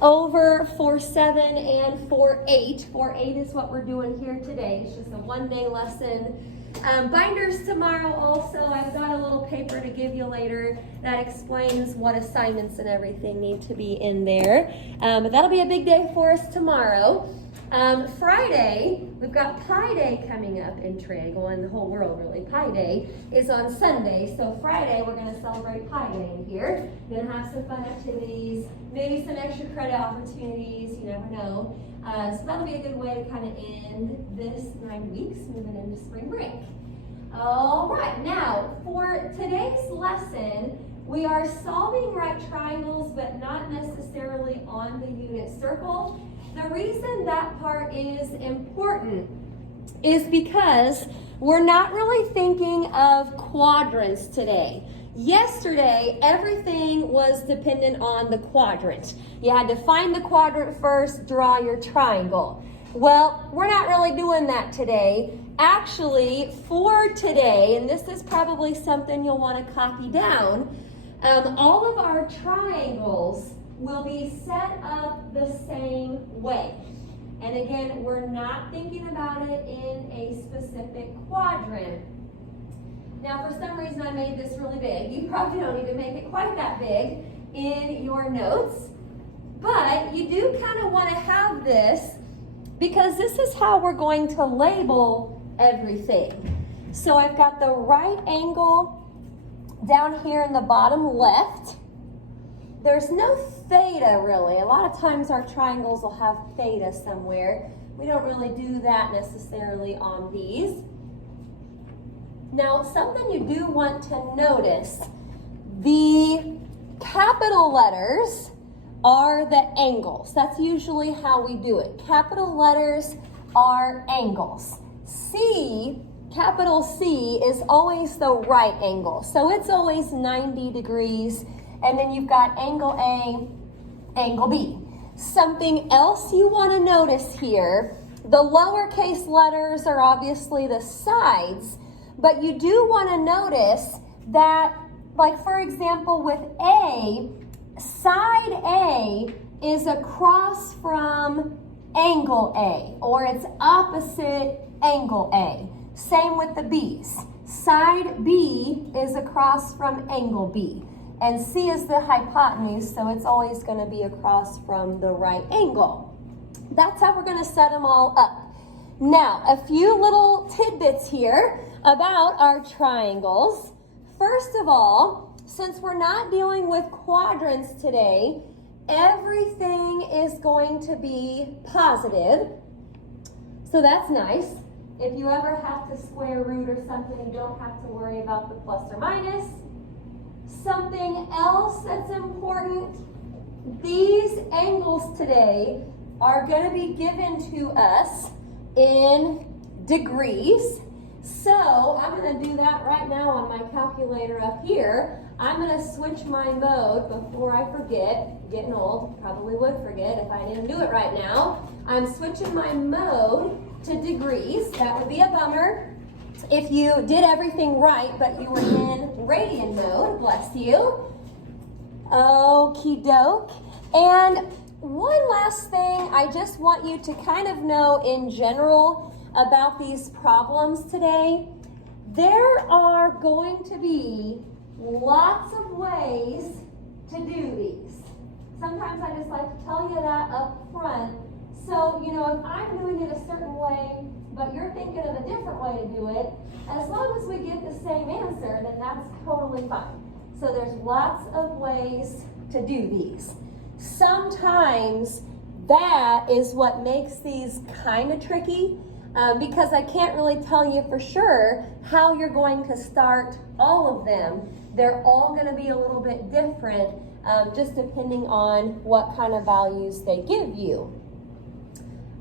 over 4-7 and 4-8. 4-8 is what we're doing here today. It's just a one-day lesson. Binders tomorrow also. I've got a little paper to give you later that explains what assignments and everything need to be in there. But that'll be a big day for us tomorrow. Friday, we've got Pi Day coming up in Trig. Well, in the whole world, really. Pi Day is on Sunday. So Friday, we're going to celebrate Pi Day in here. We're going to have some fun activities, maybe some extra credit opportunities. You never know. So that'll be a good way to kind of end this 9 weeks, moving into spring break. All right, now for today's lesson, we are solving right triangles, but not necessarily on the unit circle. The reason that part is important is because we're not really thinking of quadrants today. Yesterday, everything was dependent on the quadrant. You had to find the quadrant first, draw your triangle. Well, we're not really doing that today. Actually, for today, and this is probably something you'll want to copy down, all of our triangles will be set up the same way. And again, we're not thinking about it in a specific quadrant. Now, for some reason, I made this really big. You probably don't need to make it quite that big in your notes. But you do kind of want to have this because this is how we're going to label everything. So I've got the right angle down here in the bottom left. There's no theta really. A lot of times our triangles will have theta somewhere. We don't really do that necessarily on these. Now, something you do want to notice, the capital letters are the angles. That's usually how we do it. Capital letters are angles. C, capital C, is always the right angle. So it's always 90 degrees. And then you've got angle A, angle B. Something else you want to notice here, the lowercase letters are obviously the sides, but you do want to notice that, like for example with A, side A is across from angle A, or it's opposite angle A. Same with the B's. Side B is across from angle B. And C is the hypotenuse, so it's always going to be across from the right angle. That's how we're going to set them all up. Now, a few little tidbits here about our triangles. First of all, since we're not dealing with quadrants today, everything is going to be positive. So that's nice. If you ever have to square root or something, you don't have to worry about the plus or minus. Something else that's important, these angles today are going to be given to us in degrees. So I'm going to do that right now on my calculator up here. I'm going to switch my mode before I forget. Getting old, probably would forget if I didn't do it right now. I'm switching my mode to degrees. That would be a bummer if you did everything right, but you were in radian mode. Bless you. Okie doke. And one last thing I just want you to kind of know in general about these problems today. There are going to be lots of ways to do these. Sometimes I just like to tell you that up front. So, you know, if I'm doing it a certain way, but you're thinking of a different way to do it, as long as we get the same answer, then that's totally fine. So there's lots of ways to do these. Sometimes that is what makes these kind of tricky, because I can't really tell you for sure how you're going to start all of them. They're all going to be a little bit different, just depending on what kind of values they give you.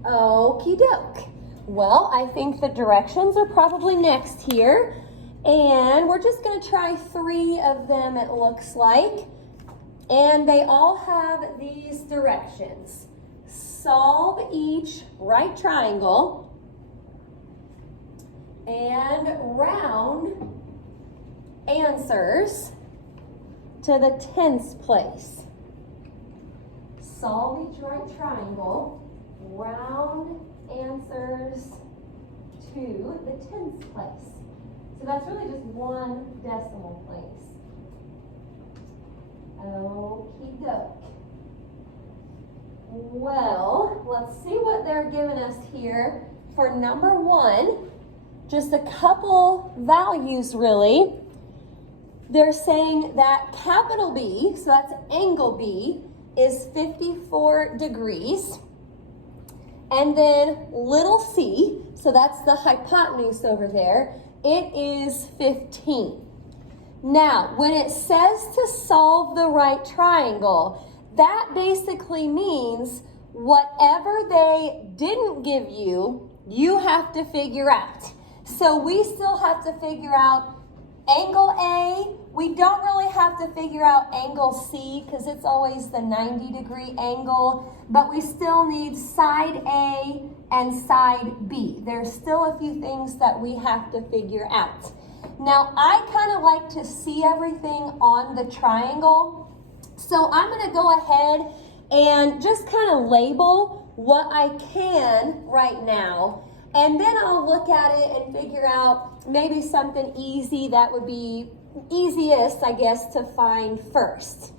Okie doke. Well, I think the directions are probably next here. And we're just going to try 3 of them, it looks like. And they all have these directions. Solve each right triangle and round answers to the tens place. solve each right triangle, round answers to the tens place. So that's really just one decimal place. Okie doke. Well, let's see what they're giving us here for number 1. Just a couple values really. They're saying that capital B, so that's angle B, is 54 degrees. And then little c, so that's the hypotenuse over there, it is 15. Now, when it says to solve the right triangle, that basically means whatever they didn't give you, you have to figure out. So we still have to figure out angle A. We don't really have to figure out angle C because it's always the 90-degree angle, but we still need side A and side B. There's still a few things that we have to figure out. Now, I kind of like to see everything on the triangle, so I'm going to go ahead and just kind of label what I can right now, and then I'll look at it and figure out maybe something easy that would be easiest, I guess, to find first.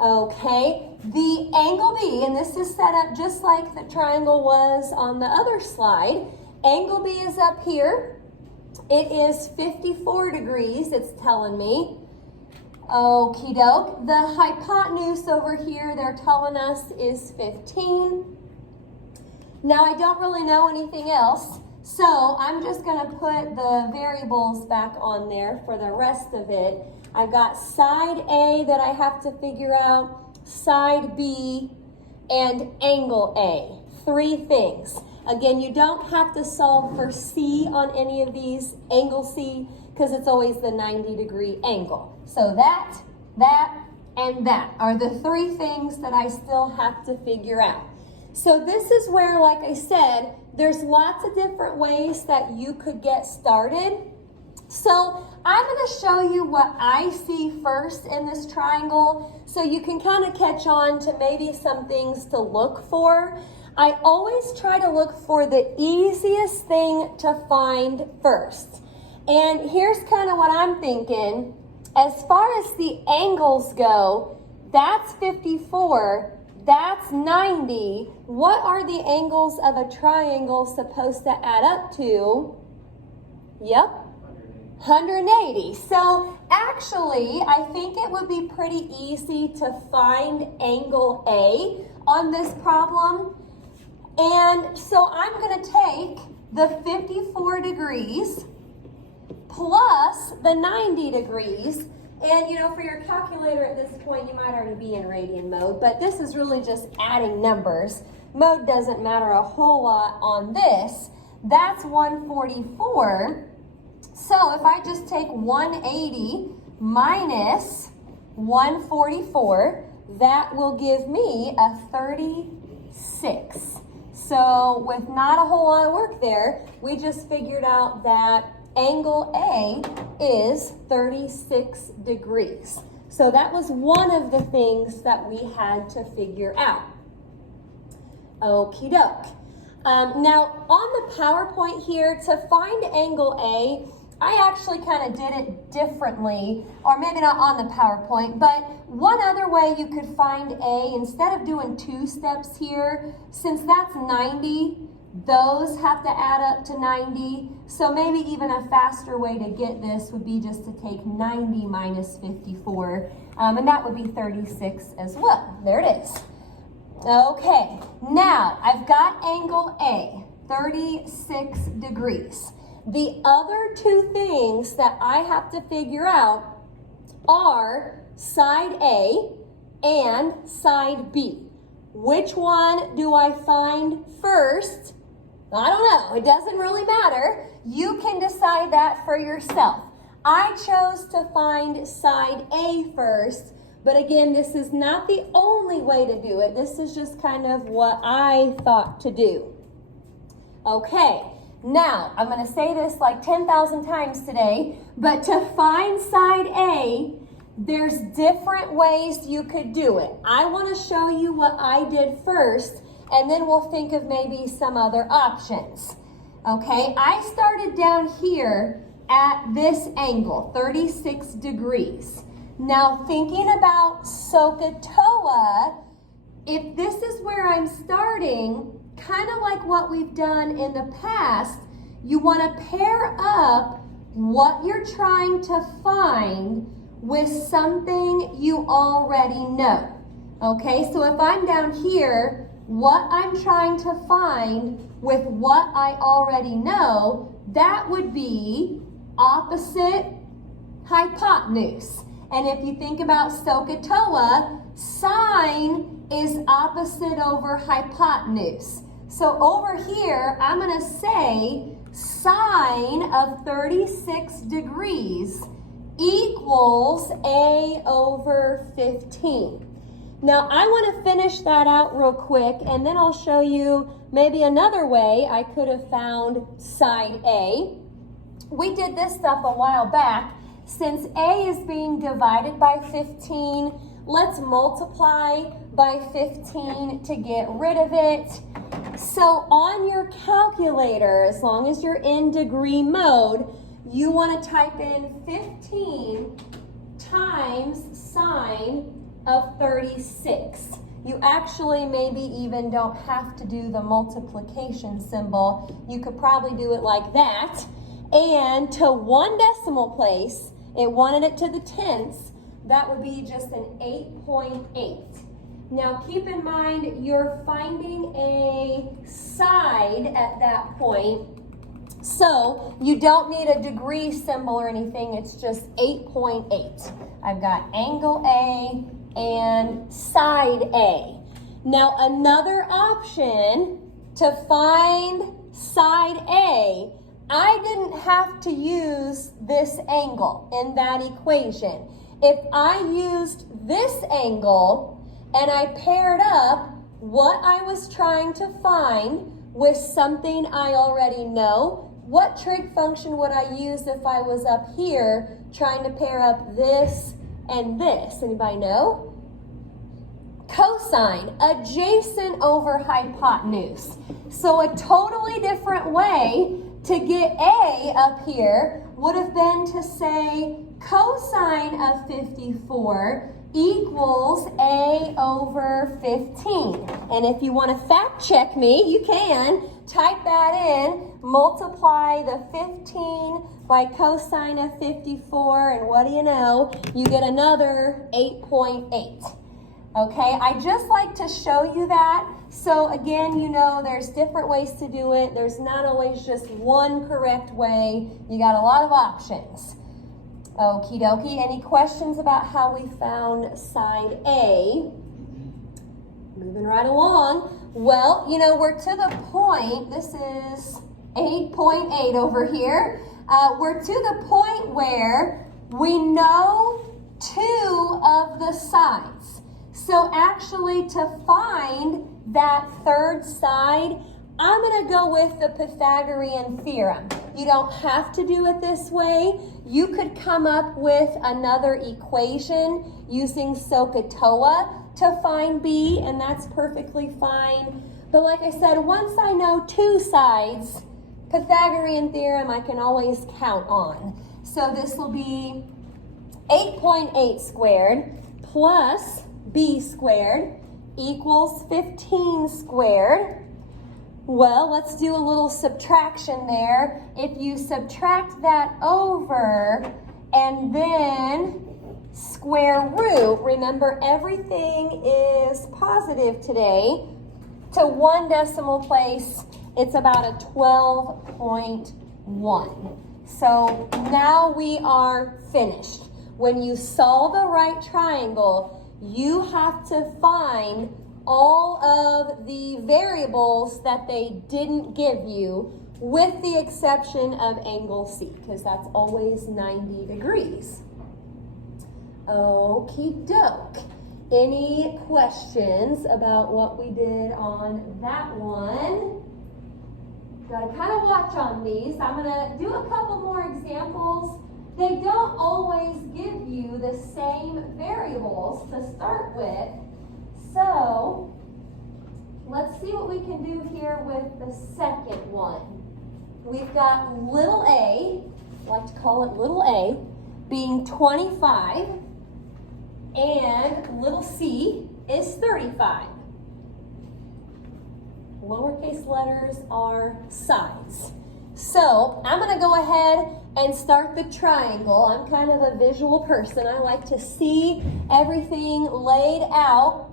Okay, the angle B, and this is set up just like the triangle was on the other slide. Angle B is up here. It is 54 degrees, it's telling me. Okie doke. The hypotenuse over here, they're telling us, is 15. Now, I don't really know anything else, so I'm just going to put the variables back on there for the rest of it. I've got side A that I have to figure out, side B, and angle A. 3 things. Again, you don't have to solve for C on any of these, angle C, because it's always the 90-degree angle. So that, and that are the 3 things that I still have to figure out. So this is where, like I said, there's lots of different ways that you could get started. So I'm going to show you what I see first in this triangle so you can kind of catch on to maybe some things to look for. I always try to look for the easiest thing to find first. And here's kind of what I'm thinking. As far as the angles go, that's 54, that's 90. What are the angles of a triangle supposed to add up to? Yep, 180. So actually, I think it would be pretty easy to find angle A on this problem. And so I'm going to take the 54 degrees plus the 90 degrees. And, you know, for your calculator at this point, you might already be in radian mode, but this is really just adding numbers. Mode doesn't matter a whole lot on this. That's 144. So if I just take 180 minus 144, that will give me a 36. So with not a whole lot of work there, we just figured out that angle A is 36 degrees. So that was one of the things that we had to figure out. Okie doke. Now on the PowerPoint here, to find angle A, I actually kind of did it differently, or maybe not on the PowerPoint, but one other way you could find A, instead of doing 2 steps here, since that's 90, those have to add up to 90. So maybe even a faster way to get this would be just to take 90 minus 54, and that would be 36 as well. There it is. Okay, now I've got angle A, 36 degrees. The other 2 things that I have to figure out are side A and side B. Which one do I find first? I don't know. It doesn't really matter. You can decide that for yourself. I chose to find side A first, but again, this is not the only way to do it. This is just kind of what I thought to do. Okay. Now, I'm going to say this like 10,000 times today, but to find side A, There's different ways you could do it. I want to show you what I did first, and then we'll think of maybe some other options. Okay, I started down here at this angle, 36 degrees. Now thinking about SOHCAHTOA, if this is where I'm starting, kind of like what we've done in the past, you want to pair up what you're trying to find with something you already know. Okay, so if I'm down here, what I'm trying to find with what I already know, that would be opposite hypotenuse. And if you think about SOHCAHTOA, sine is opposite over hypotenuse. So over here, I'm going to say sine of 36 degrees equals A over 15. Now I want to finish that out real quick, and then I'll show you maybe another way I could have found side A. We did this stuff a while back. Since A is being divided by 15, let's multiply by 15 to get rid of it. So on your calculator, as long as you're in degree mode, you want to type in 15 times sine of 36. You actually maybe even don't have to do the multiplication symbol. You could probably do it like that. And to one decimal place, it wanted it to the tenths, that would be just an 8.8. Now keep in mind, you're finding a side at that point, so you don't need a degree symbol or anything, it's just 8.8. I've got angle A and side A. Now another option to find side A, I didn't have to use this angle in that equation. If I used this angle and I paired up what I was trying to find with something I already know, what trig function would I use if I was up here trying to pair up this and this? Anybody know? Cosine, adjacent over hypotenuse. So a totally different way to get A up here would have been to say cosine of 54 equals A over 15. And if you want to fact check me, you can type that in, multiply the 15 by cosine of 54, and what do you know? You get another 8.8. Okay, I just like to show you that. So again, you know, there's different ways to do it. There's not always just one correct way. You got a lot of options. Okie dokie. Any questions about how we found side A? Moving right along. Well, you know, we're to the point, this is 8.8 over here. We're to the point where we know two of the sides. So actually, to find that third side, I'm going to go with the Pythagorean Theorem. You don't have to do it this way. You could come up with another equation using SOHCAHTOA to find B, and that's perfectly fine. But like I said, once I know two sides, Pythagorean Theorem I can always count on. So this will be 8.8 squared plus B squared equals 15 squared. Well, let's do a little subtraction there. If you subtract that over and then square root, remember everything is positive today, to one decimal place, it's about a 12.1. So now we are finished. When you solve a right triangle, you have to find all of the variables that they didn't give you, with the exception of angle C, because that's always 90 degrees. Okie doke. Any questions about what we did on that one? Gotta kind of watch on these. I'm gonna do a couple more examples they don't always give you the same variables to start with. So let's see what we can do here with the second one. We've got little a, I like to call it little a, being 25, and little c is 35. Lowercase letters are sides. So I'm going to go ahead and start the triangle. I'm kind of a visual person. I like to see everything laid out.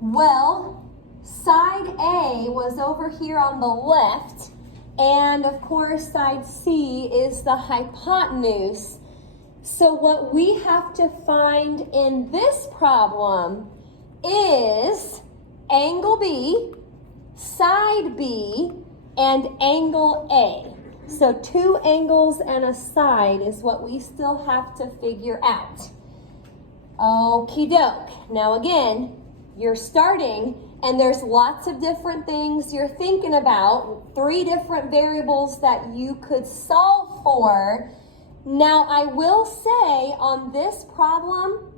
Well, side A was over here on the left, and of course side C is the hypotenuse. So what we have to find in this problem is angle B, side B, and angle A. So 2 angles and a side is what we still have to figure out. Okie doke. Now again, you're starting and there's lots of different things you're thinking about, 3 different variables that you could solve for. Now I will say on this problem,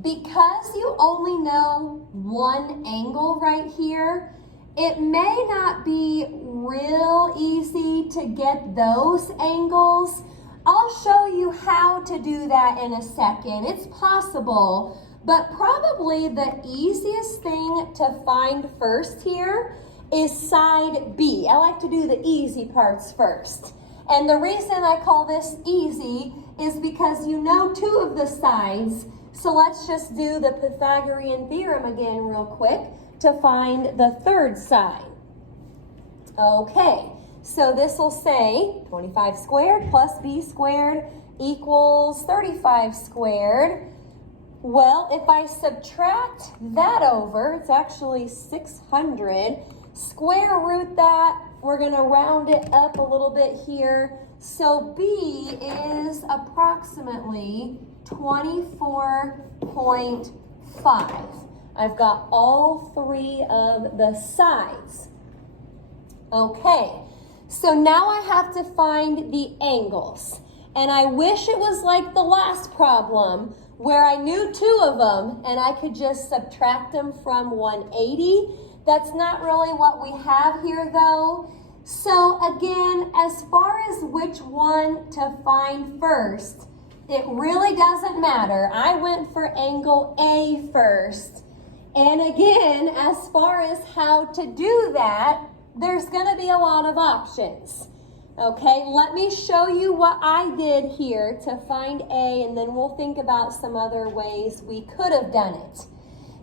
because you only know 1 angle right here, it may not be real easy to get those angles. I'll show you how to do that in a second. It's possible, but probably the easiest thing to find first here is side B. I like to do the easy parts first. And the reason I call this easy is because you know 2 of the sides. So let's just do the Pythagorean Theorem again real quick to find the 3rd side. Okay, so this will say 25 squared plus b squared equals 35 squared. Well, if I subtract that over, it's actually 600. Square root that, we're going to round it up a little bit here. So b is approximately 24.5. I've got all 3 of the sides. Okay, so now I have to find the angles. And I wish it was like the last problem where I knew 2 of them and I could just subtract them from 180. That's not really what we have here though. So again, as far as which one to find first, it really doesn't matter. I went for angle A first. And again, as far as how to do that, there's going to be a lot of options. Okay, let me show you what I did here to find A, and then we'll think about some other ways we could have done it.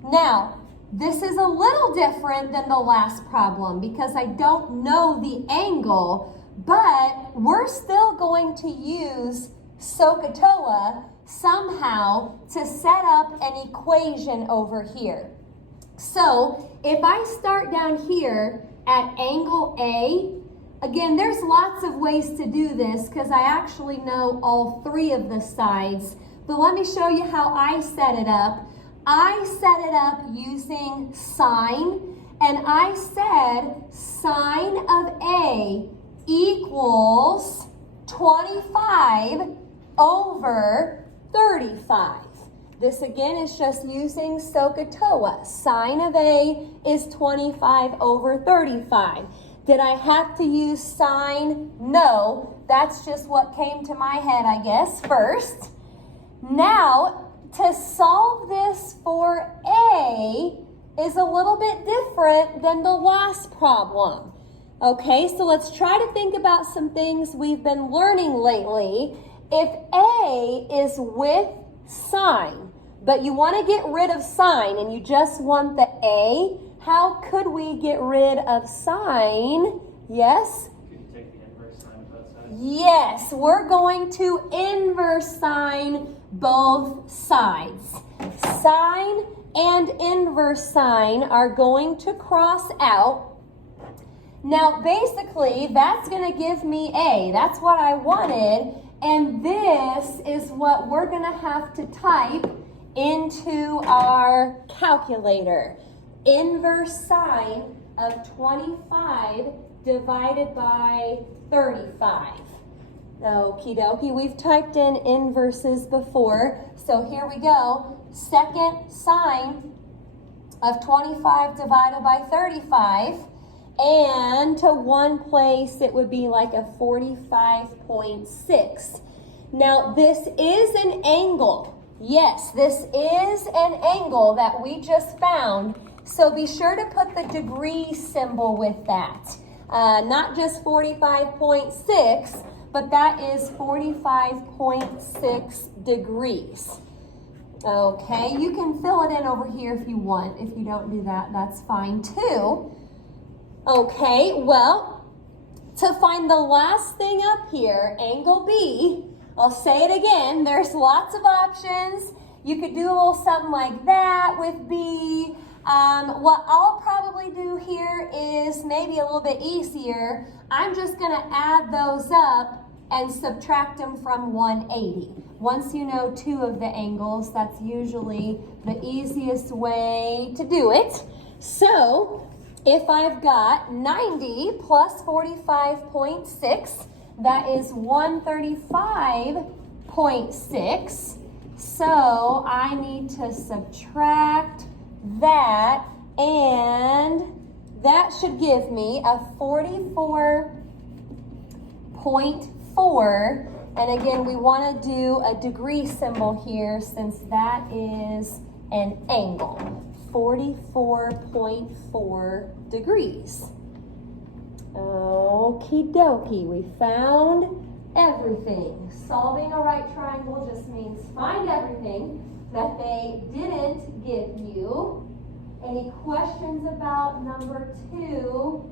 Now, this is a little different than the last problem because I don't know the angle, but we're still going to use SOHCAHTOA somehow to set up an equation over here. So if I start down here at angle A, again, there's lots of ways to do this because I actually know all 3 of the sides, but let me show you how I set it up. I set it up using sine, and I said sine of A equals 25 over 35. This again is just using SOHCAHTOA. Sine of A is 25 over 35. Did I have to use sine? No, that's just what came to my head, I guess, first. Now, to solve this for A is a little bit different than the last problem. Okay, so let's try to think about some things we've been learning lately. If A is with sine, but you want to get rid of sine and you just want the A, how could we get rid of sine? Yes? Could you take the inverse sine of both sides? Yes, we're going to inverse sine both sides. Sine and inverse sine are going to cross out. Now, basically, that's going to give me A. That's what I wanted. And this is what we're going to have to type into our calculator. Inverse sine of 25 divided by 35. Okie dokie, we've typed in inverses before, so here we go. Second sign of 25 divided by 35, and to one place it would be like a 45.6. Now this is an angle. Yes, this is an angle that we just found, so be sure to put the degree symbol with that. Not just 45.6, but that is 45.6 degrees. Okay, you can fill it in over here if you want. If you don't do that, that's fine too. Okay, well, to find the last thing up here, angle B, I'll say it again, there's lots of options. You could do a little something like that with B. What I'll probably do here is maybe a little bit easier. I'm just gonna add those up and subtract them from 180. Once you know two of the angles, that's usually the easiest way to do it. So if I've got 90 plus 45.6, that is 135.6. So I need to subtract that, and that should give me a 44.4. And again, we want to do a degree symbol here since that is an angle. 44.4 degrees. Okie dokie, we found everything. Solving a right triangle just means find everything that they didn't give you. Any questions about number 2?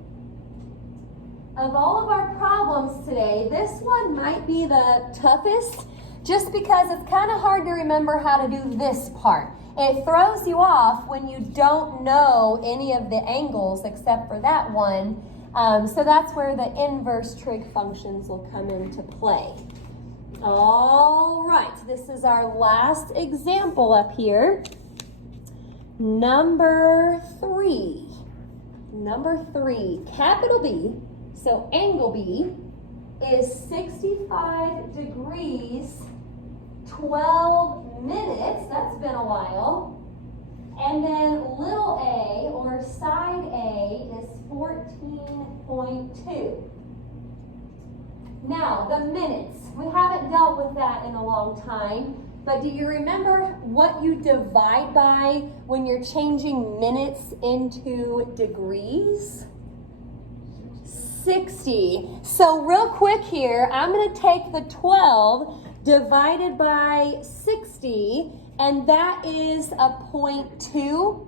Of all of our problems today, this one might be the toughest just because it's kind of hard to remember how to do this part. It throws you off when you don't know any of the angles except for that one. So that's where the inverse trig functions will come into play. All right, this is our last example up here. Number 3. Number 3, capital B. So angle B is 65 degrees, 12 minutes. That's been a while. And then little a, or side A, is 14.2. Now, the minutes. We haven't dealt with that in a long time. But do you remember what you divide by when you're changing minutes into degrees? 60. So real quick here, I'm going to take the 12 divided by 60, and that is a 0.2.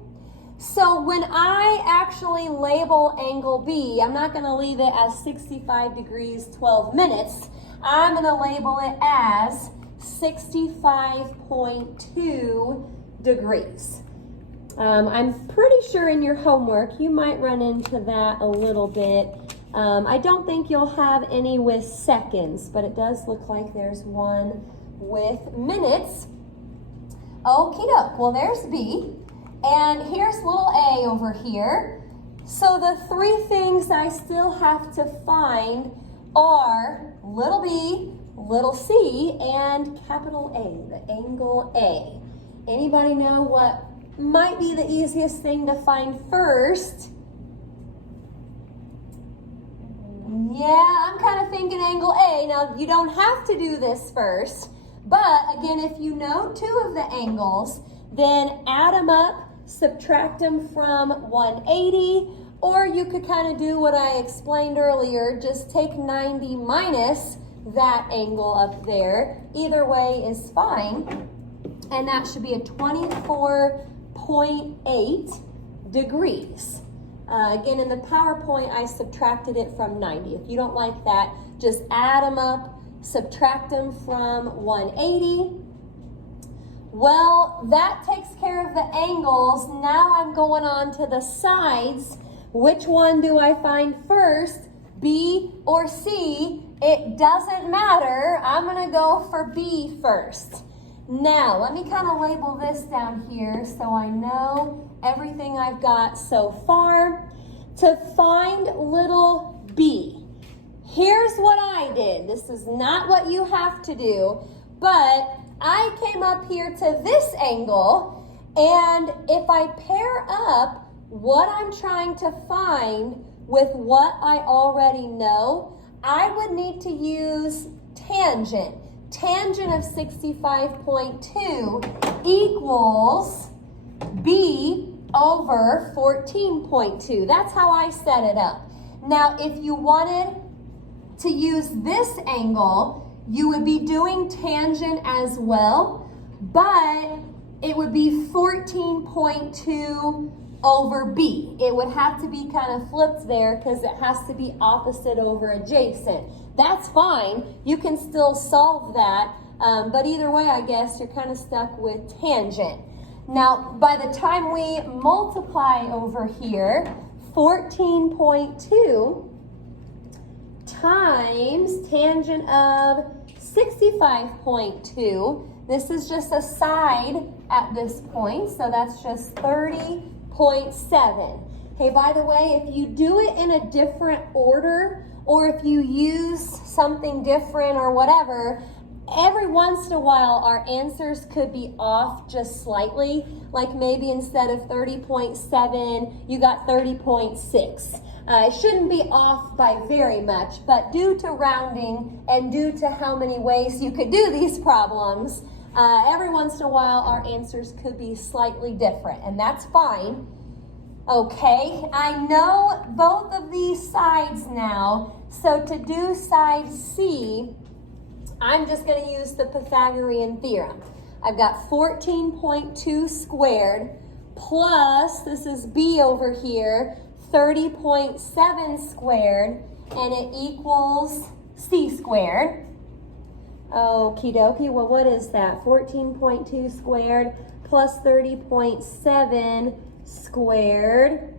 So when I actually label angle B, I'm not going to leave it as 65 degrees, 12 minutes. I'm going to label it as 65.2 degrees. I'm pretty sure in your homework you might run into that a little bit. I don't think you'll have any with seconds, but it does look like there's one with minutes. Okie doke. Well, there's B. And here's little a over here. So the 3 things I still have to find are little b, little c, and capital A, the angle A. Anybody know what might be the easiest thing to find first? Yeah, I'm kind of thinking angle A. Now, you don't have to do this first, but again, if you know 2 of the angles, then add them up, subtract them from 180, or you could kind of do what I explained earlier, just take 90 minus that angle up there. Either way is fine, and that should be a 24.8 degrees. Again, in the PowerPoint, I subtracted it from 90. If you don't like that, just add them up, subtract them from 180. Well, that takes care of the angles. Now I'm going on to the sides. Which one do I find first, B or C? It doesn't matter. I'm going to go for B first. Now, let me kind of label this down here so I know everything I've got so far. To find little b, here's what I did. This is not what you have to do, but I came up here to this angle, and if I pair up what I'm trying to find with what I already know, I would need to use tangent. Tangent of 65.2 equals b over 14.2. That's how I set it up. Now, if you wanted to use this angle, you would be doing tangent as well, but it would be 14.2 over b. It would have to be kind of flipped there because it has to be opposite over adjacent. That's fine. You can still solve that, but either way, I guess you're kind of stuck with tangent. Now, by the time we multiply over here, 14.2 times tangent of 65.2, this is just a side at this point, so that's just 30.7. Hey, by the way, if you do it in a different order, or if you use something different or whatever, every once in a while our answers could be off just slightly. Like maybe instead of 30.7, you got 30.6. It shouldn't be off by very much, but due to rounding and due to how many ways you could do these problems, every once in a while our answers could be slightly different, and that's fine. Okay, I know both of these sides now, so to do side C, I'm just going to use the Pythagorean Theorem. I've got 14.2 squared plus, this is b over here, 30.7 squared, and it equals c squared. Okie dokie, well what is that? 14.2 squared plus 30.7 squared.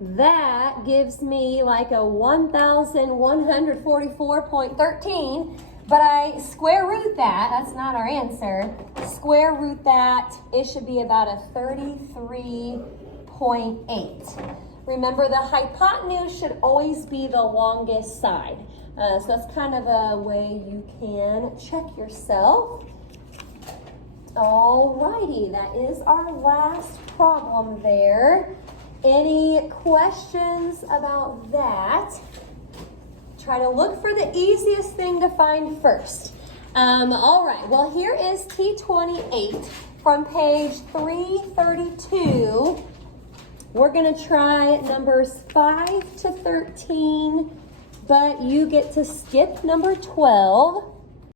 That gives me like a 1,144.13, but I square root that. That's not our answer. Square root that, it should be about a 33.8. Remember, the hypotenuse should always be the longest side. So that's kind of a way you can check yourself. Alrighty, that is our last problem there. Any questions about that? Try to look for the easiest thing to find first. All right, well here is T28 from page 332. We're gonna try numbers 5 to 13, but you get to skip number 12.